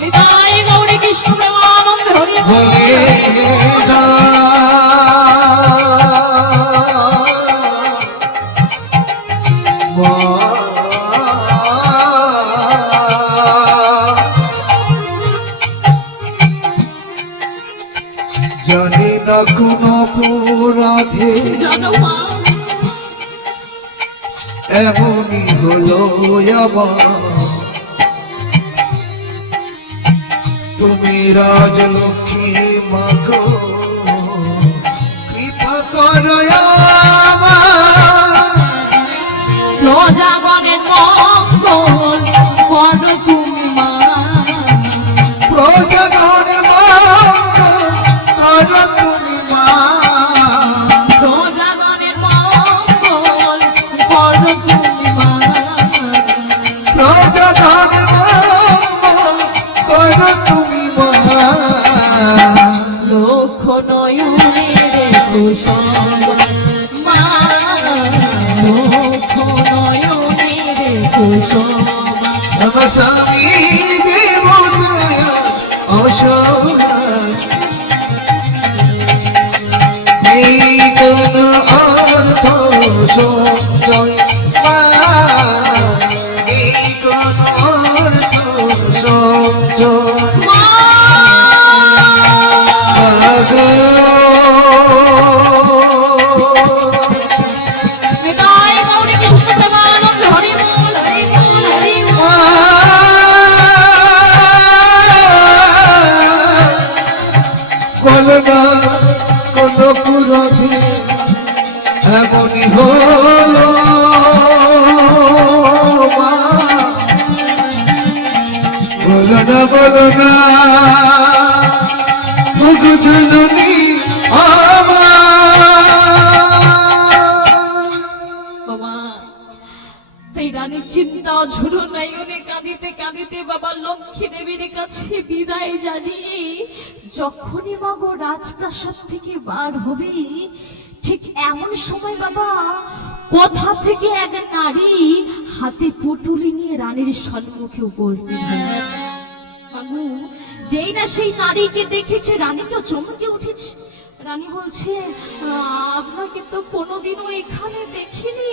নিতাই গৌরী কৃষ্ণ প্রেমানন্দে হরি বল। বলে জানি না কোন অপরাধে জানো মা, এমনই হলো আমার। তুমি রাজলক্ষ্মী মাগো, কৃপা করো আমার। প্রজাগণের মঙ্গল করো তুমি মা। প্রজাগণের মঙ্গল করো তুমি মা। প্রজাগণের মঙ্গল করো তুমি মা। প্রজাগণের মঙ্গল করো তুমি মা। লক্ষ নয়নে দেখো সবাই মা, লক্ষ নয়নে দেখো সবাই। আমার স্বামী দেবতায় অসহায়, এই কোন অর্থ সঞ্চয়। মা, এই কোন অর্থ সঞ্চয়। মা, মাগো, নিতাই গৌরী কৃষ্ণ প্রেমানন্দে হরি বল, হরি বল, হরি বল। মা, বলো না কোন পুরোধি এমনই হলো মা। বলো না, বলো না বুকু জননী বাবা, তাই রানী চিন্তা ঝুড়ো নয়নে কাঁদিতে কাঁদিতে বাবা লক্ষ্মী দেবীর কাছে বিদায় জানিয়ে যখনই মাগো রাজপ্রাসাদ থেকে বার হবে, ঠিক এমন সময় বাবা কোথা থেকে এক নারী হাতে পুটুলি নিয়ে রানীর সম্মুখে উপস্থিত হয়েছে। মাগো, যেই না সেই নারীকে দেখেছে রানী তো চমকে উঠেছে। রানী বলছে, আপনাকে তো কোনোদিনও এখানে দেখিনি,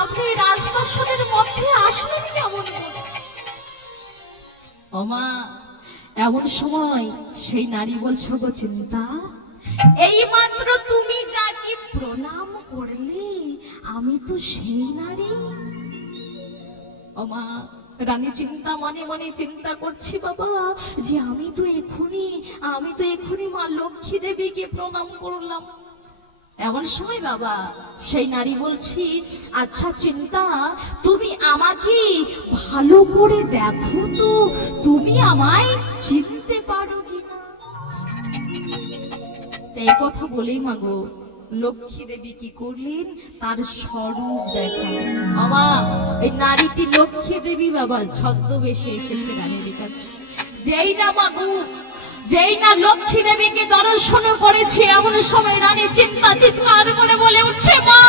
আপনি রাজপ্রাসাদের মধ্যে আসলেন কেমন করে? ওমা, এমন সময় সেই নারী বলছো গো চিন্তা, এই মাত্র তুমি যাকে প্রণাম করলে আমি তো সেই নারী। ওমা, রানী চিন্তা মনে মনে চিন্তা করছি বাবা, যে আমি তো এখনই মা লক্ষ্মী দেবীকে প্রণাম করলাম। এমন সময় বাবা সেই নারী বলছি, আচ্ছা চিন্তা, তুমি আমাকে ভালো করে দেখো তো, তুমি আমায় চিনতে পারো কিনা? এই কথা বলেই মাগো লক্ষ্মী দেবী কি করলেন, তার স্বরূপ দেখালেন। আমা, এই নারীটি লক্ষ্মী দেবী বাবা ছদ্মবেশে এসেছে রানীর কাছে। যেই না লক্ষ্মী দেবীকে দর্শন করেছে, এমন সময় রানী চিন্তা চিৎকার করে বলে উঠছে, মা!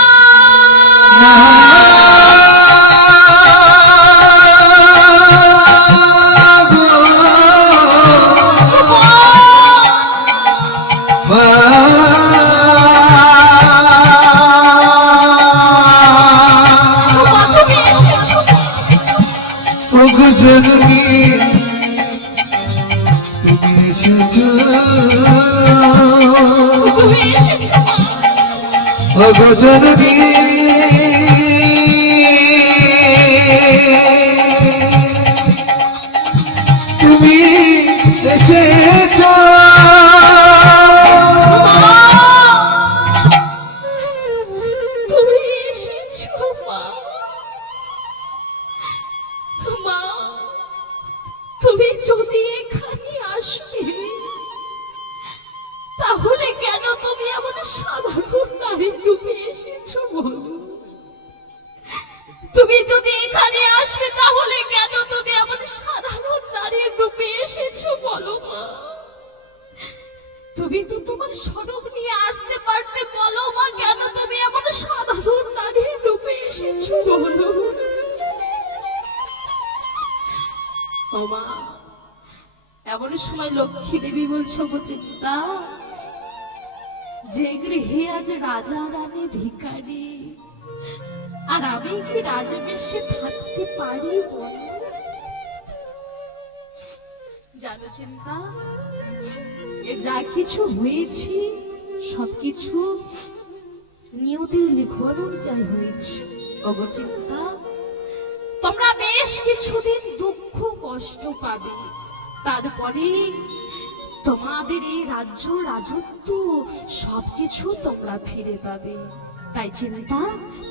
জননী তুমি এসেছো, ওগো জননী তুমি এসেছো। তুমি যদি এখানে আসবে তাহলে কেন তুমি এমন সাধারণ নারীর রূপে এসেছো বলো? তুমি যদি এখানে আসবে তাহলে কেন তুমি এমন সাধারণ নারীর রূপে এসেছো বলো মা? তুমি তো তোমার স্বরূপ নিয়ে আসতে পারতে, বলো মা কেন তুমি এমন সাধারণ নারীর রূপে এসেছো বলো? মা, এমন সময় লক্ষ্মী দেবী বলছো গো চিন্তা, যে গৃহে আজ রাজা রানী ভিখারি, আর আমি কি রাজবেশে থাকতে পারি বল? জানো চিন্তা, এ যা কিছু হয়েছে সবকিছু নিয়তির লিখন অনুযায়ী হয়েছে। ওগো চিন্তা, তোমরা বেশ কিছুদিন দুঃখ কষ্ট পাবে, তারপরে তোমাদের এই রাজ্য রাজত্ব সবকিছু তোমরা ফিরে পাবে। তাই চিন্তা,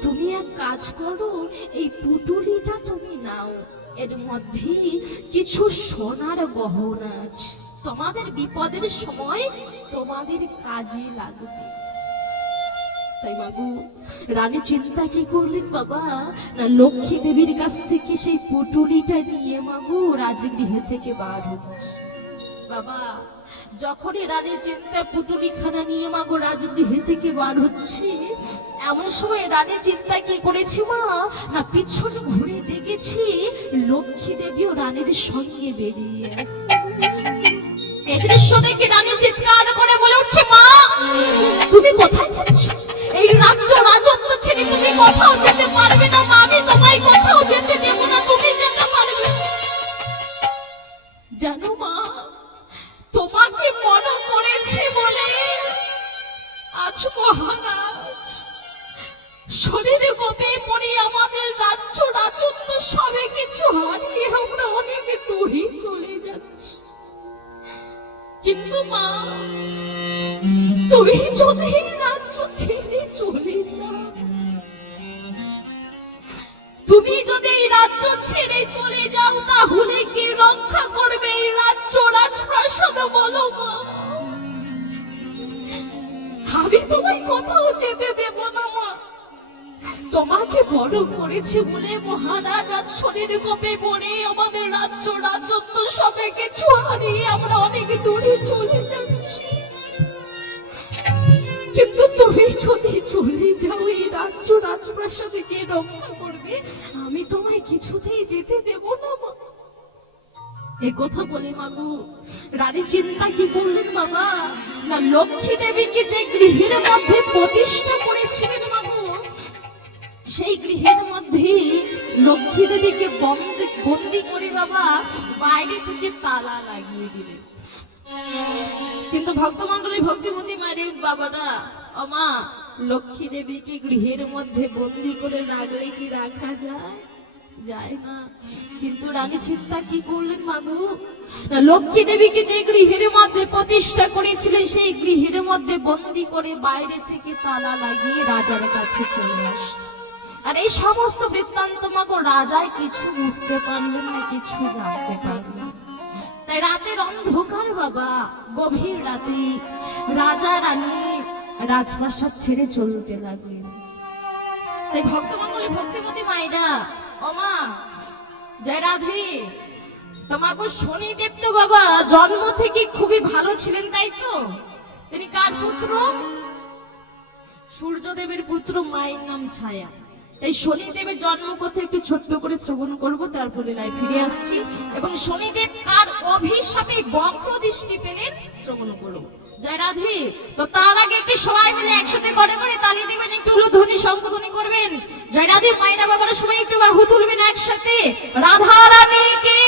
তুমি এক কাজ করো, এই পুটুলিটা তুমি নাও, এর মধ্যে কিছু সোনার গহনা আছে, তোমাদের বিপদের সময় তোমাদের কাজে লাগবে। তাই বাবু রানী চিন্তা কি করলেন বাবা, না লক্ষ্মী দেবীর কাছ থেকে সেই পুটুলিটা নিয়ে মাগু রাজগৃহে থেকে বার হচ্ছে। বাবা যখনই রানী চিন্তা পুটুলি খানা নিয়ে মাগো রাজগৃহে থেকে বার হচ্ছে, এমন সময় রানী চিন্তা কি করেছে মা, না পিছন ঘুরে দেখেছি লক্ষ্মী দেবীও রানীর সঙ্গে বেরিয়ে আসছে। এই দৃশ্য দেখে রানী চিৎকার করে বলে উঠছে, মা তুমি কোথায় যাচ্ছ? এই রাজ্য রাজত্ব ছেড়ে তুমি কোথাও যেতে পারবে না মা, আমি তোমায় কোথাও যেতে দেব না, তুমি যেতে পারবে। জানো মা, তোমাকে মনে করেছি বলে আজ মহারাজ শরীরে কোপে পড়ে আমাদের রাজ্য রাজত্ব সবে কিছু হারিয়ে আমরা অনেক দূরে চলে যাচ্ছি। কিন্তু মা, তুমি যদি রাজ্য ছেড়ে চলে যাও, তুমি যদি এই রাজ্য ছেড়ে চলে যাও, তাহলে কে রক্ষা করবে এই রাজ্য রাজপ্রাসাদ বলো মা? আমি তোমায় কোথাও যেতে দেব না মা। তোমাকে বড় করেছি বলে মহারাজ আজ শরীরে কোপে পড়ে আমাদের রাজ্য রাজত্ব সবে কিছু হারিয়ে আমরা অনেক দূরে চলে যাচ্ছি। কিন্তু তুমি যদি চলে যাও, এই রাজ্য রাজপ্রাসাদ রাজপ্রাসাদে কে রক্ষা করবে, আমি তোমায় কিছুতেই যেতে দেব না মা। এ কথা বলে মাগো রানী চিন্তা কি করলেন বাবা, না লক্ষ্মী দেবীকে যে গৃহের মধ্যে প্রতিষ্ঠা করেছিলেন মাগো, সেই গৃহের মধ্যে লক্ষ্মী দেবীকে বন্দি করে বাবা বাইরে থেকে তালা লাগিয়ে দিলেন। কিন্তু ভক্তমন্ডলী ভক্তিমতী মায়ের বাবারা, ও মা, লক্ষ্মী দেবীকে গৃহের মধ্যে বন্দি করে রাখলে কি রাখা যায়? যায় না। কিন্তু রানী চিন্তা কি করলেন মাগো, লক্ষ্মী দেবীকে যে গৃহের মধ্যে প্রতিষ্ঠা করেছিলেন সেই গৃহের মধ্যে বন্দি করে বাইরে থেকে তালা লাগিয়ে রাজার কাছে চলে আসলেন। আর এই সমস্ত বৃত্তান্ত মাগো রাজায় কিছু বুঝতে পারলেন না, কিছু জানতে পারলেন। তাই রাতের অন্ধকার বাবা, গভীর রাতে রাজা রানী রাজপ্রাসাদ ছেড়ে চলতে লাগলেন। তাই ভক্তমন্ডলী ভক্তিমতী মায়েরা, ও মা, জয় রাধে, তোমাকে শনিদেব তো বাবা জন্ম থেকে খুবই ভালো ছিলেন, তাই তো? তিনি কার পুত্র? সূর্যদেবের পুত্র, মায়ের নাম ছায়া। এই শনিদেবের জন্ম কথা একটু ছোট্ট করে শ্রবণ করব, তারপরে লাইভ ফিরে আসছি। এবং শনিদেব কার অভিশাপে বক্র দৃষ্টি পেলেন শ্রবণ করব। জয় রাধে। তো তার আগে একটু সবাই মিলে একসাথে করে করে তালি দিবেন, একটু উলুধ্বনি শঙ্খধ্বনি করবেন। জয় রাধে। মায়েরা বাবারা সবাই একটু বাহু তুলবেন একসাথে। রাধা রানীকে,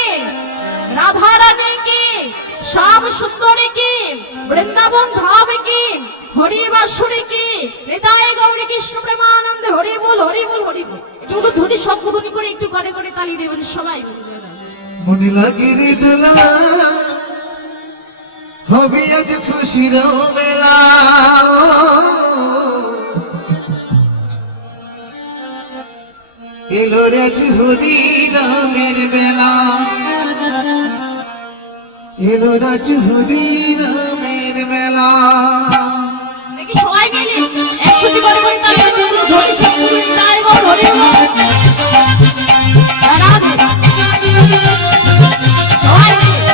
রাধা রানীকে, শ্যাম সুন্দরীকে, বৃন্দাবন ধামকে, হরি বাসুরীকে, হৃদয় গৌরী কৃষ্ণ প্রেমানন্দে হরি বল, হরি বল, হরি বল। একটু উলুধ্বনি শঙ্খধ্বনি করে একটু করে করে তালি দেবেন সবাই মিলে। মনে লাগে রে দোলা, হবে আজ খুশির মেলা, এলো রাজ হরি রামের বেলা, এলো রাজ হরি রামের মেলা। দেখি সবাই মিলে একসাথে করে করে তালি দেবেন, উলুধ্বনি শঙ্খধ্বনি, হৃদয় গৌরী হরি বল। রাধে সবাই মিলে।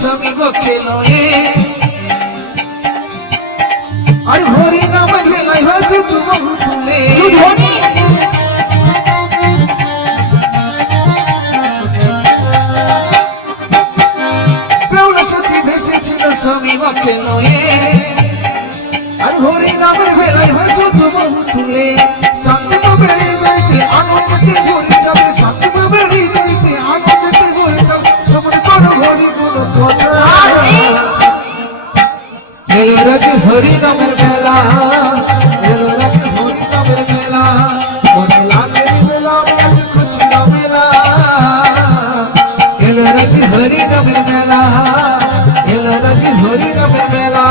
স্বামী বকে লয়ে আর হরি নামের বেলায় হয়েছে তোমার তুলে, বেউলা সতী ভেসেছিল স্বামী বকে লয়ে আর হরি নামের বেলায় হয়েছে তোমার তুলে। শান্তি বেড়ে যাইতে আনন্দেতে ভরে যাবে, শান্তি বেড়ে যাইতে আনন্দেতে ভরে যাবে, শ্রবণ করো হরি গুণ কথা। এলো রাজ হরি নামের মেলা, এলো রাজ হরি নামের মেলা, মনে লাগে মেলা আজ খুশি মেলা, এলো রাজ হরি নামের মেলা, এলো রাজ হরি নামের মেলা।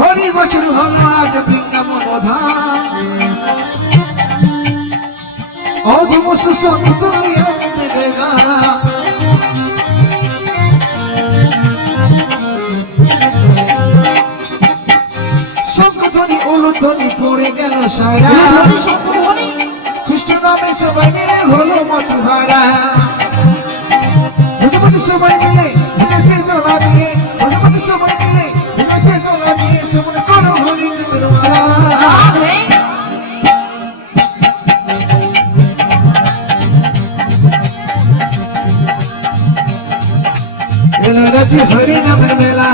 হরি বসুর হল আজ বৃন্দাবন ধাম, অধম সুসঙ্গ দেবেগা, শঙ্খধ্বনি উলুধ্বনি পড়ে গেল সারা, খ্রিস্ট নামে সবাই মিলে হলো মধুহারা, সবাই মিলে দোলা দিয়ে, সবাই মিলে দোলা দিয়ে শ্রবণ করো হরি নামের মালা। এলো রাজ হরি নামের মেলা,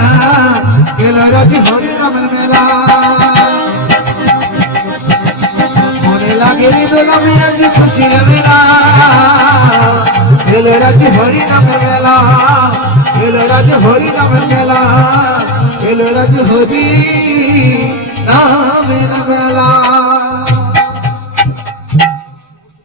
এলো রাজ হরি নামের মেলা, মনে লাগে এলাম আজ খুশির মেলা এলো রাজ হরি নামের মেলা এলো রাজ হরি নামের মেলা এলো রাজ হরি নাম